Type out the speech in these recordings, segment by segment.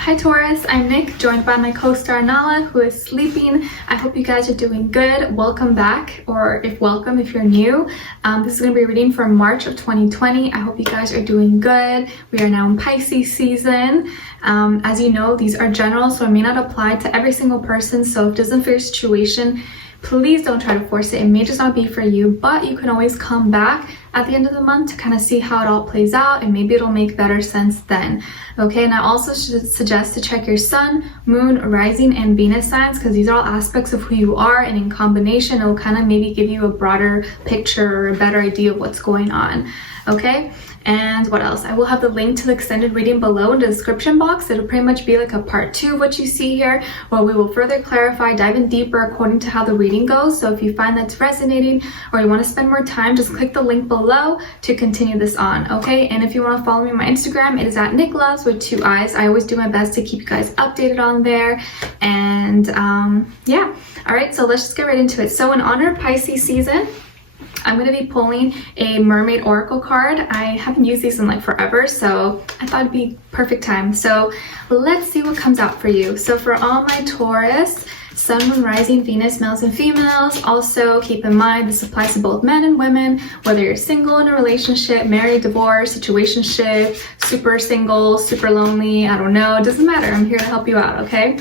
Hi Taurus, I'm Nick, joined by my co-star Nala, who is sleeping. I hope you guys are doing good. Welcome back, or welcome if you're new. This is going to be a reading for March of 2020. I hope you guys are doing good. We are now in Pisces season. As you know, these are general, so it may not apply to every single person. So if it doesn't fit your situation, please don't try to force it. It may just not be for you, but you can always come back at the end of the month to kind of see how it all plays out, and maybe it'll make better sense then. Okay, and I also should suggest to check your sun, moon, rising, and Venus signs, because these are all aspects of who you are, and in combination it will kind of maybe give you a broader picture or a better idea of what's going on. Okay, and what else? I will have the link to the extended reading below in the description box. It'll pretty much be like a part 2 of what you see here, where we will further clarify, dive in deeper according to how the reading goes. So if you find that's resonating or you want to spend more time, just click the link below to continue this on. Okay, and if you want to follow me on my Instagram, it is at NicLoves with 2 eyes. I always do my best to keep you guys updated on there. And yeah, all right, so let's just get right into it. So in honor of Pisces season, I'm going to be pulling a mermaid oracle card. I haven't used these in like forever, so I thought it'd be perfect time. So let's see what comes out for you. So for all my Taurus, Sun, Moon, Rising, Venus, males and females, also keep in mind this applies to both men and women, whether you're single in a relationship, married, divorced, situationship, super single, super lonely, I don't know, it doesn't matter. I'm here to help you out, okay?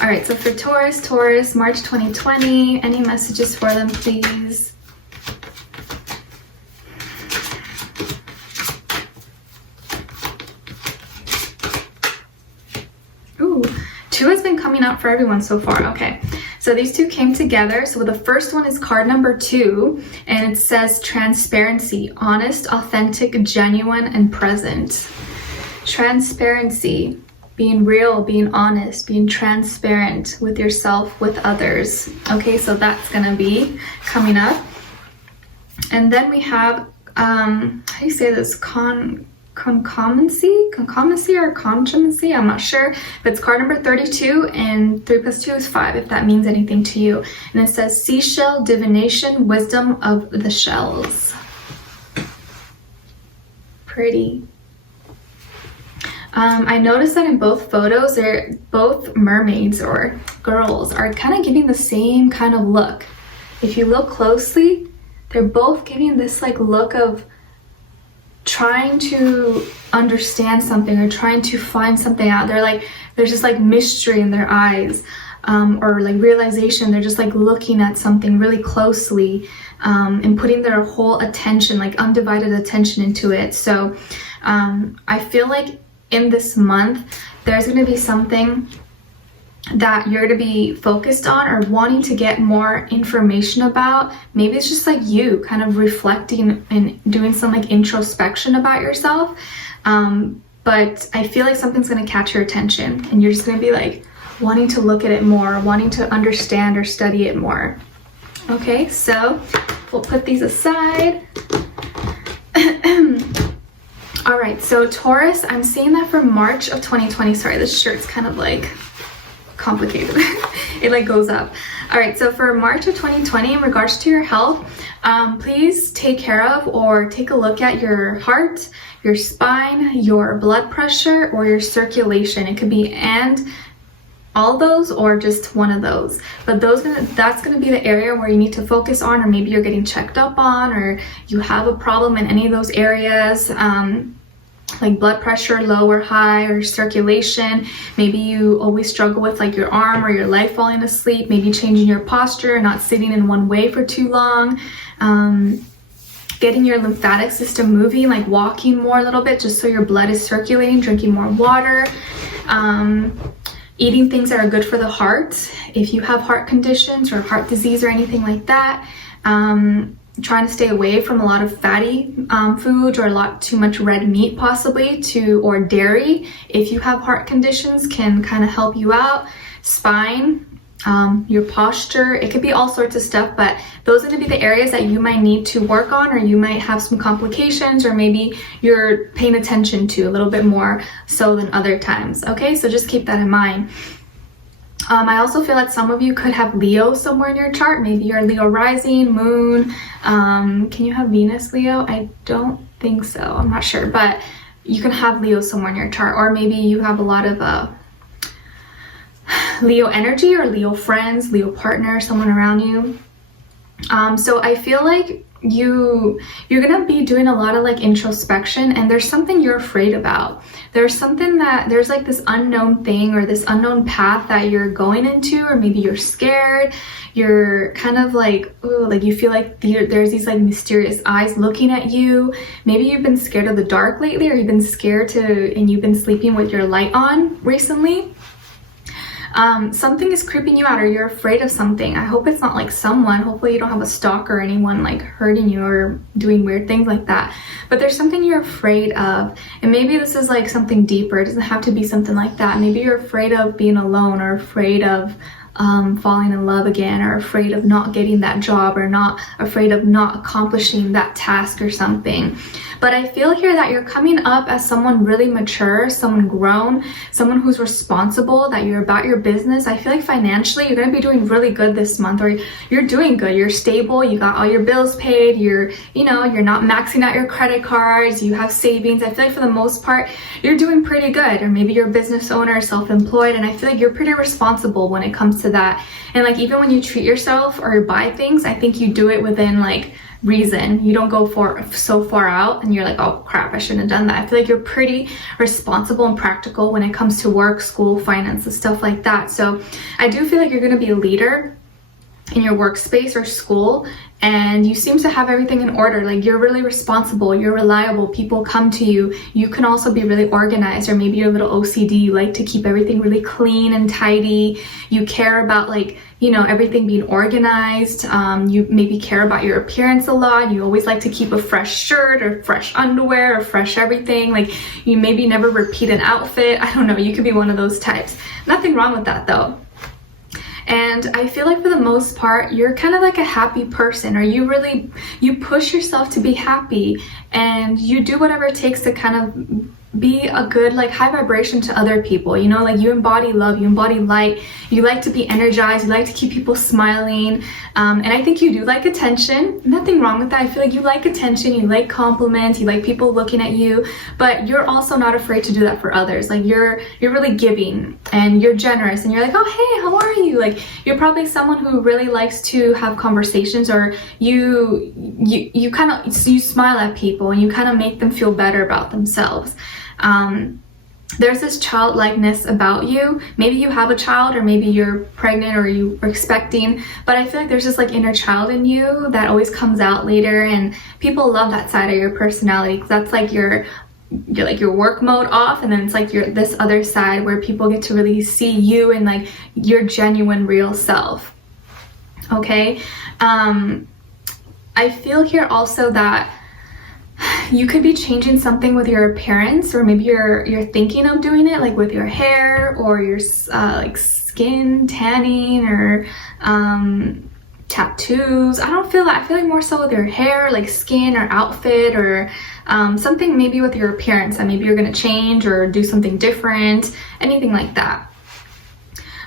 All right, so for Taurus, March 2020, any messages for them, please? Ooh, 2 has been coming out for everyone so far. Okay, so these 2 came together. So the first one is card number 2, and it says transparency, honest, authentic, genuine, and present. Transparency, being real, being honest, being transparent with yourself, with others. Okay, so that's gonna be coming up. And then we have, how do you say this? Concomitancy or contumacy, I'm not sure, but it's card number 32, and 3 plus 2 is 5, if that means anything to you. And it says seashell, divination, wisdom of the shells. Pretty. I noticed that in both photos, they're both mermaids or girls are kind of giving the same kind of look. If you look closely, they're both giving this like look of trying to understand something or trying to find something out. They're like, there's just like mystery in their eyes, or like realization. They're just like looking at something really closely, and putting their whole attention, like undivided attention into it. So I feel like in this month there's going to be something that you're to be focused on or wanting to get more information about. Maybe it's just like you kind of reflecting and doing some like introspection about yourself, but I feel like something's going to catch your attention and you're just going to be like wanting to look at it more, wanting to understand or study it more. Okay, so we'll put these aside. All right, so Taurus, I'm seeing that for March of 2020. Sorry, this shirt's kind of like complicated. It like goes up. All right, so for March of 2020, in regards to your health, please take care of or take a look at your heart, your spine, your blood pressure, or your circulation. It could be and all those or just one of those, but that's going to be the area where you need to focus on, or maybe you're getting checked up on, or you have a problem in any of those areas, like blood pressure, low or high, or circulation. Maybe you always struggle with like your arm or your leg falling asleep, maybe changing your posture, not sitting in one way for too long, getting your lymphatic system moving, like walking more a little bit just so your blood is circulating, drinking more water, eating things that are good for the heart. If you have heart conditions or heart disease or anything like that, trying to stay away from a lot of fatty foods or a lot too much red meat possibly, or dairy. If you have heart conditions, can kind of help you out. Spine, your posture, it could be all sorts of stuff, but those are going to be the areas that you might need to work on, or you might have some complications, or maybe you're paying attention to a little bit more so than other times. Okay, so just keep that in mind. I also feel like some of you could have Leo somewhere in your chart. Maybe you're Leo rising, moon. Can you have Venus Leo? I don't think so. I'm not sure, but you can have Leo somewhere in your chart. Or maybe you have a lot of Leo energy or Leo friends, Leo partner, someone around you. So I feel like you're gonna be doing a lot of like introspection, and there's something you're afraid about. There's like this unknown thing or this unknown path that you're going into, or maybe you're scared. You're kind of like, ooh, like you feel like there's these like mysterious eyes looking at you. Maybe you've been scared of the dark lately, or you've been scared and you've been sleeping with your light on recently. Something is creeping you out, or you're afraid of something. I hope it's not like someone. Hopefully you don't have a stalker or anyone like hurting you or doing weird things like that. But there's something you're afraid of. And maybe this is like something deeper. It doesn't have to be something like that. Maybe you're afraid of being alone, or afraid of falling in love again, or afraid of not getting that job, or afraid of not accomplishing that task or something. But I feel here that you're coming up as someone really mature, someone grown, someone who's responsible, that you're about your business. I feel like financially you're going to be doing really good this month, or you're doing good. You're stable, you got all your bills paid, you're not maxing out your credit cards, you have savings. I feel like for the most part you're doing pretty good. Or maybe you're a business owner, self-employed, and I feel like you're pretty responsible when it comes to that. And like even when you treat yourself or buy things, I think you do it within like reason. You don't go so far out and you're like, oh crap, I shouldn't have done that. I feel like you're pretty responsible and practical when it comes to work, school, finances, stuff like that. So I do feel like you're going to be a leader in your workspace or school, and you seem to have everything in order. Like you're really responsible, you're reliable, people come to you. You can also be really organized, or maybe you're a little OCD. You like to keep everything really clean and tidy. You care about like, everything being organized. You maybe care about your appearance a lot. You always like to keep a fresh shirt or fresh underwear or fresh everything. Like you maybe never repeat an outfit. I don't know, you could be one of those types. Nothing wrong with that though. And I feel like for the most part, you're kind of like a happy person, or you push yourself to be happy, and you do whatever it takes to kind of be a good like high vibration to other people. Like you embody love, you embody light, you like to be energized, you like to keep people smiling, and I think you do like attention. Nothing wrong with that. I feel like you like attention, you like compliments, you like people looking at you, but you're also not afraid to do that for others. Like you're really giving, and you're generous, and you're like, oh hey, how are you? Like you're probably someone who really likes to have conversations, or you smile at people and you kind of make them feel better about themselves. There's this childlikeness about you. Maybe you have a child, or maybe you're pregnant, or you are expecting, but I feel like there's this like inner child in you that always comes out later, and people love that side of your personality, because that's like you're like your work mode off, and then it's like you're this other side where people get to really see you and like your genuine real self. Okay. I feel here also that you could be changing something with your appearance, or maybe you're thinking of doing it, like with your hair, or your like skin tanning, or tattoos. I don't feel that. I feel like more so with your hair, like skin or outfit, or something maybe with your appearance that maybe you're going to change or do something different, anything like that.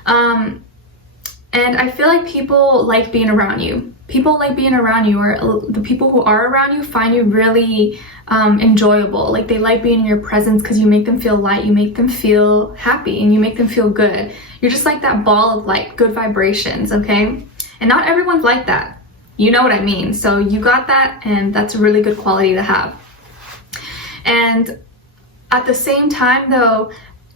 And I feel like people like being around you. People like being around you, or the people who are around you find you really enjoyable. Like they like being in your presence because you make them feel light, you make them feel happy, and you make them feel good. You're just like that ball of like good vibrations, okay? And not everyone's like that. You know what I mean? So you got that, and that's a really good quality to have. And at the same time though,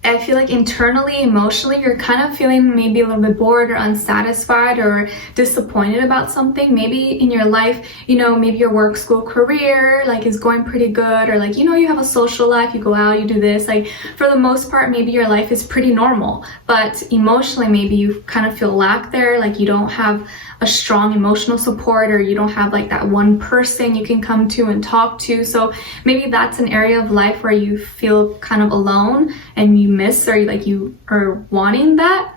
I feel like internally, emotionally, you're kind of feeling maybe a little bit bored or unsatisfied or disappointed about something. Maybe in your life, maybe your work, school, career, like is going pretty good, or like, you have a social life, you go out, you do this. Like for the most part, maybe your life is pretty normal, but emotionally, maybe you kind of feel lack there. Like you don't have a strong emotional support, or you don't have like that one person you can come to and talk to. So maybe that's an area of life where you feel kind of alone, and you miss, or like you are wanting that.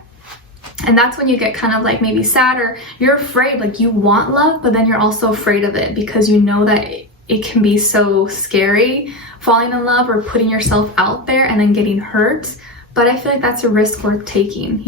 And that's when you get kind of like maybe sad, or you're afraid, like you want love, but then you're also afraid of it because you know that it can be so scary falling in love or putting yourself out there and then getting hurt. But I feel like that's a risk worth taking,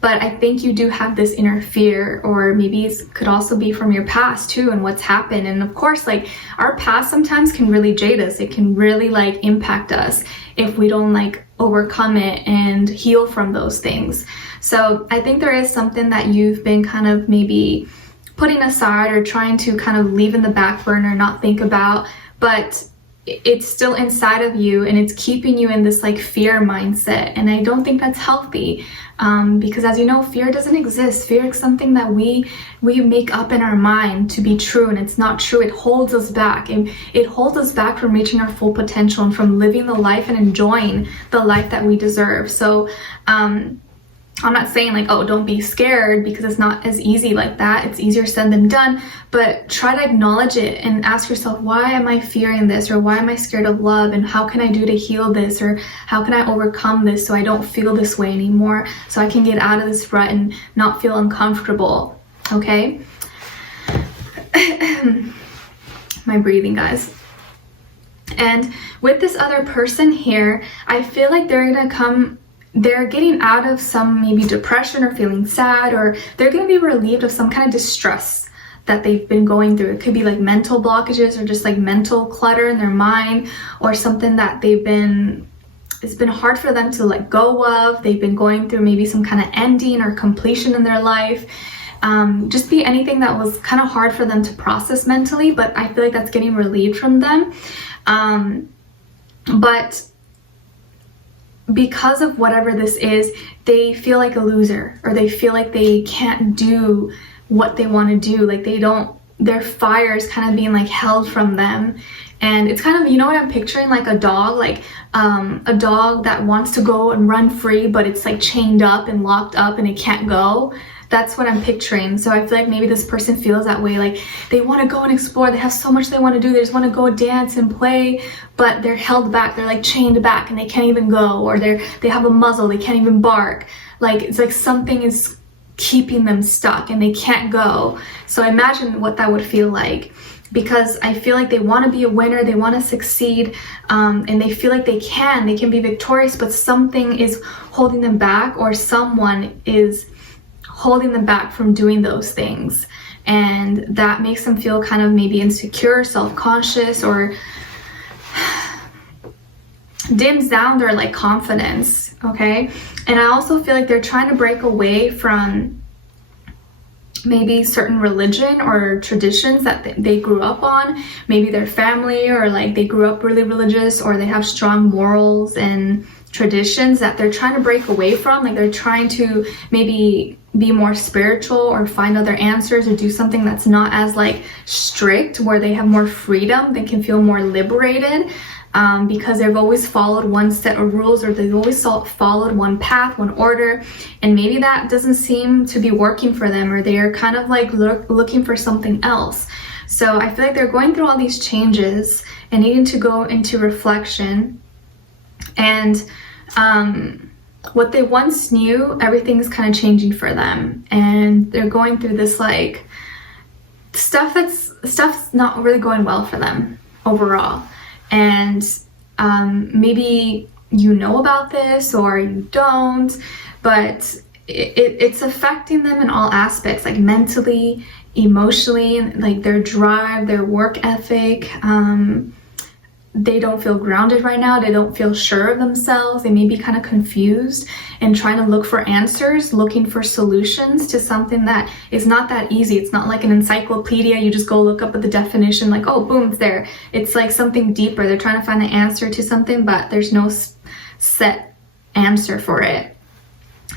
But I think you do have this inner fear, or maybe it could also be from your past too, and what's happened. And of course, like our past sometimes can really jade us. It can really like impact us if we don't like overcome it and heal from those things. So I think there is something that you've been kind of maybe putting aside or trying to kind of leave in the back burner, not think about, but it's still inside of you and it's keeping you in this like fear mindset. And I don't think that's healthy, because as you know, fear doesn't exist. Fear is something that we make up in our mind to be true, and it's not true. It holds us back, and it holds us back from reaching our full potential and from living the life and enjoying the life that we deserve. So I'm not saying like, oh, don't be scared, because it's not as easy like that. It's easier said than done, but try to acknowledge it and ask yourself, why am I fearing this? Or why am I scared of love? And how can I do to heal this? Or how can I overcome this so I don't feel this way anymore? So I can get out of this rut and not feel uncomfortable, okay? My breathing, guys. And with this other person here, I feel like they're getting out of some maybe depression or feeling sad, or they're going to be relieved of some kind of distress that they've been going through. It could be like mental blockages or just like mental clutter in their mind, or something that it's been hard for them to let go of. They've been going through maybe some kind of ending or completion in their life. Just be anything that was kind of hard for them to process mentally, but I feel like that's getting relieved from them. But because of whatever this is, they feel like a loser, or they feel like they can't do what they want to do. Like their fire is kind of being like held from them. And it's kind of, you know what I'm picturing? Like a dog, a dog that wants to go and run free, but it's like chained up and locked up and it can't go. That's what I'm picturing. So I feel like maybe this person feels that way. Like they want to go and explore. They have so much they want to do. They just want to go dance and play, but they're held back. They're like chained back and they can't even go, or they have a muzzle. They can't even bark. Like it's like something is keeping them stuck and they can't go. So imagine what that would feel like, because I feel like they want to be a winner. They want to succeed, and they feel like they can be victorious, but something is holding them back, or someone is holding them back from doing those things, and that makes them feel kind of maybe insecure, self-conscious, or dims down their like confidence, okay? And I also feel like they're trying to break away from maybe certain religion or traditions that they grew up on, maybe their family, or like they grew up really religious, or they have strong morals and traditions that they're trying to break away from. Like they're trying to maybe be more spiritual, or find other answers, or do something that's not as like strict, where they have more freedom, they can feel more liberated, because they've always followed one set of rules, or they've always followed one path, one order, and maybe that doesn't seem to be working for them, or they're kind of like looking for something else. So I feel like they're going through all these changes and needing to go into reflection, and what they once knew, everything's kind of changing for them, and they're going through this like stuff's not really going well for them overall. And maybe you know about this or you don't, but it's affecting them in all aspects, like mentally, emotionally, like their drive, their work ethic. They don't feel grounded right now. They don't feel sure of themselves. They may be kind of confused and trying to look for answers, looking for solutions to something that is not that easy. It's not like an encyclopedia. You just go look up at the definition, like, oh, boom, it's there. It's like something deeper. They're trying to find the answer to something, but there's no set answer for it.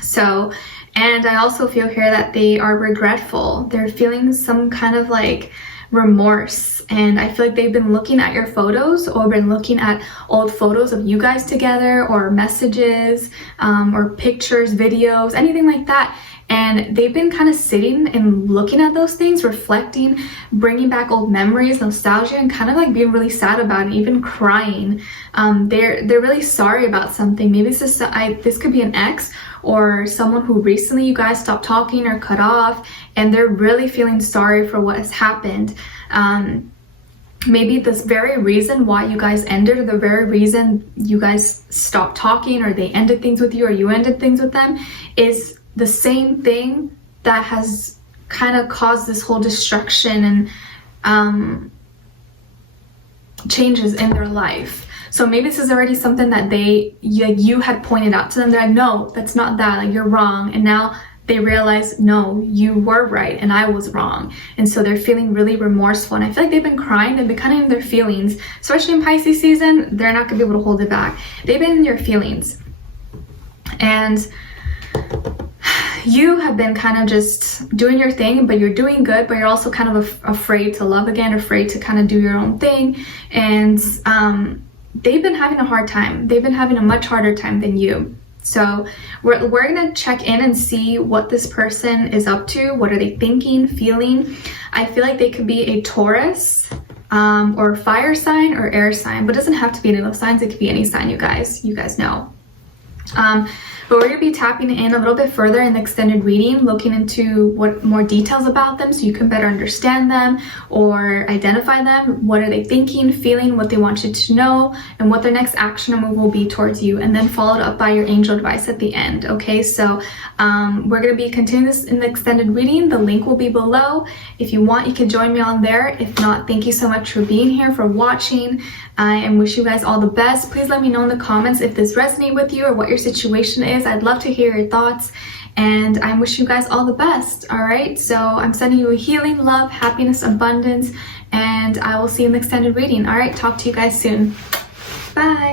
So, and I also feel here that they are regretful. They're feeling some kind of like remorse, and I feel like they've been looking at your photos, or been looking at old photos of you guys together, or messages, or pictures, videos, anything like that, and they've been kind of sitting and looking at those things, reflecting, bringing back old memories, nostalgia, and kind of like being really sad about it, even crying. They're really sorry about something. Maybe this could be an ex, or someone who recently you guys stopped talking or cut off, and they're really feeling sorry for what has happened. Maybe this very reason why you guys ended, or the very reason you guys stopped talking, or they ended things with you, or you ended things with them, is the same thing that has kind of caused this whole destruction and changes in their life. So maybe this is already something that you had pointed out to them. They're like, no, that's not that, like you're wrong. And now they realize, no, you were right and I was wrong. And so they're feeling really remorseful. And I feel like they've been crying, they've been kind of in their feelings, especially in Pisces season. They're not gonna be able to hold it back. They've been in your feelings. And you have been kind of just doing your thing, but you're doing good, but you're also kind of afraid to love again, afraid to kind of do your own thing. And they've been having a hard time. They've been having a much harder time than you. So we're gonna check in and see what this person is up to. What are they thinking, feeling? I feel like they could be a Taurus, or fire sign or air sign, but it doesn't have to be any of those signs. It could be any sign, you guys know. But we're going to be tapping in a little bit further in the extended reading, looking into what more details about them so you can better understand them or identify them. What are they thinking, feeling, what they want you to know, and what their next action or move will be towards you, and then followed up by your angel advice at the end. Okay, so we're going to be continuing this in the extended reading. The link will be below. If you want, you can join me on there. If not, thank you so much for being here, for watching. And wish you guys all the best. Please let me know in the comments if this resonates with you or what your situation is. I'd love to hear your thoughts, and I wish you guys all the best. All right, so I'm sending you a healing, love, happiness, abundance, and I will see you in the extended reading. All right, talk to you guys soon. Bye.